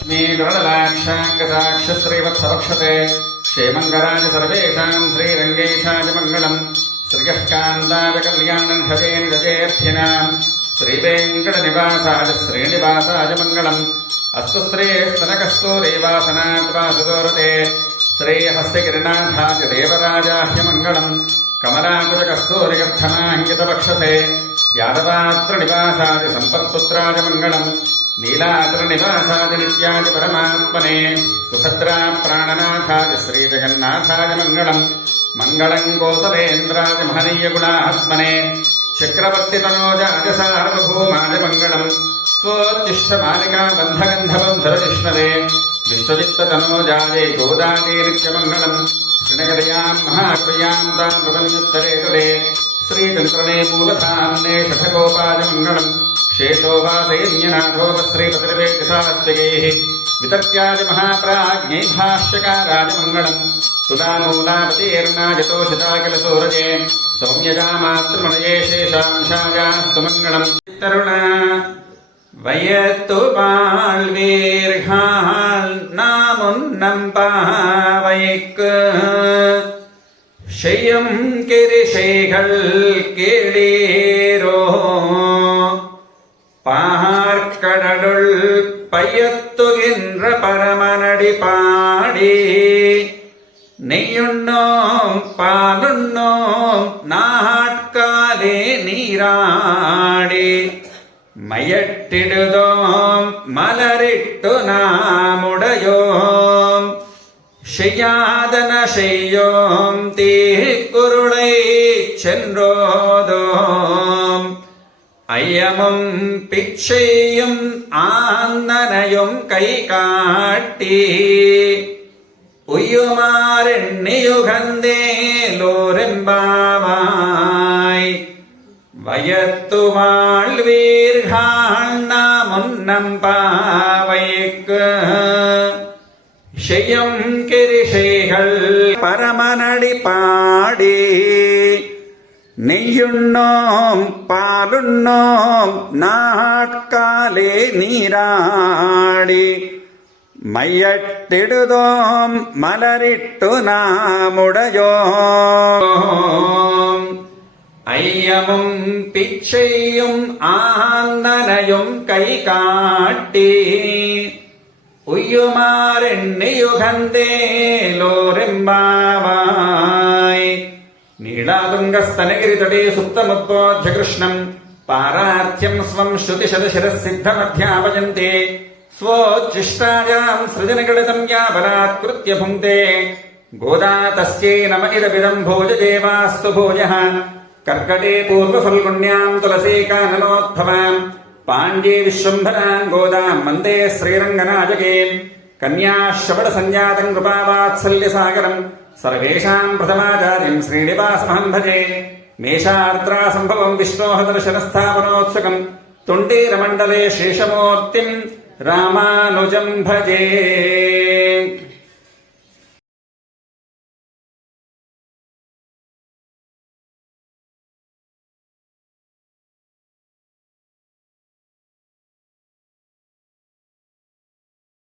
श्रीगरुडलाक्षाङ्गसाक्षश्रीवत्सवक्षते क्षेमङ्गराज सर्वेषां श्रीरङ्गेशाय मङ्गलम् श्रियः कान्ताय कल्याणं भजेन गजेऽर्थिनां श्रीवेङ्कटनिवासाय श्रीनिवासाय मङ्गलम् अस्तु श्रीस्तनकस्तूरीवासनाद्वासुदोरते श्रीहस्तिगिरिनाथाय देवराजाह्य मङ्गलम् कमलाकुजकस्तूरिगर्धनाङ्कितवक्षसे यादवात्रनिवासाय सम्पत्पुत्राय मङ्गलम् नीलाद्रनिवासाय नित्याय परमात्मने सुभद्रा प्राणनाथाय श्रीजगन्नाथाय मङ्गलम् मङ्गलम् कोसलेन्द्राय महनीयगुणात्मने चक्रवर्तितनोजाय सार्वभौमाय मङ्गलम् स्वोत्तिष्ठमालिका बन्धगन्धबन्धुरजिष्णवे विश्वजित्ततनोजाये गोदाये नित्यमङ्गलम् श्रीनगर्याम् महाकव्याम् ताम् प्रपन्युत्तरे तदे श्रीचन्द्रणे मूलधाम्ने शठगोपाय मङ्गलम् शेषोवासैन्यनाथोपश्रीपतिर्वेदिसात्विकैः वितर्क्याय महाप्राज्ञै भाष्यकाराय मङ्गलम् सुधामूलावतीर्णायतोषिताकिलसूरजे सौम्यजामातृमणये शेषांशायास्तु मङ्गलम् तरुण वयतु வாழ்வீர்கள் நாமுன்னம் பாவைக்கு செய்யும் கிரிசைகள் கேளீரோ பார்க்கடலுள் பையத்துகின்ற பரமனடி பாடி நெய்யுண்ணோம் பாலுண்ணோம் நாட்காலே நீராடி மயட்டிடுதோம் மலரிட்டு நாமுடையோம் செய்யாதன செய்யோம் தீக்குருளை சென்றோதோம் ஐயமும் பிச்சையும் ஆந்தனையும் கை காட்டி உய்யுமாறெண்ணியுகந்தேலோரெம்பாவாய் வயத்து வாழ்வீர்கள் நாமுன்னம் பாவைக்கு செய்யும் கிரிசைகள் பரமனடி பாடி நெய்யுண்ணோம் பாலுண்ணோம் நாட்காலே நீராடி மையட்டிடுதோம் மலரிட்டு நாமுடையோம் ஐயமும் பிச்சையும் ஆந்தனையும் கை காட்டி உய்யுமாறெண்ணியுகந்தேலோரெம்பாவாய் நீளாதுங்கस्तनगिरितटे सुप्तमुद्बोध्य कृष्णम् पारार्थ्यम् स्वम् श्रुतिशतशिरःसिद्धमध्यापयन्ते स्वोच्छिष्टायाम् सृजनगलितम् या बलात्कृत्य भुङ्क्ते गोदा तस्यै नम इदमिदम् भोजदेवास्तु भूयः कर्कटे पूर्वफल्गुण्याम् तुलसी काननोद्भवाम् पाण्ड्ये विश्वम्भराम् गोदाम् वन्दे श्रीरङ्गनायके कन्याश्रवणसञ्जातम् कृपावात्सल्यसागरम् सर्वेषाम् प्रथमाचार्यम् श्रीनिवासमहम् भजे मेषार्द्रासम्भवम् विष्णोः दर्शनस्थापनोत्सुकम् तुण्डीरमण्डले शेषमूर्तिम् रामानुजम् भजे।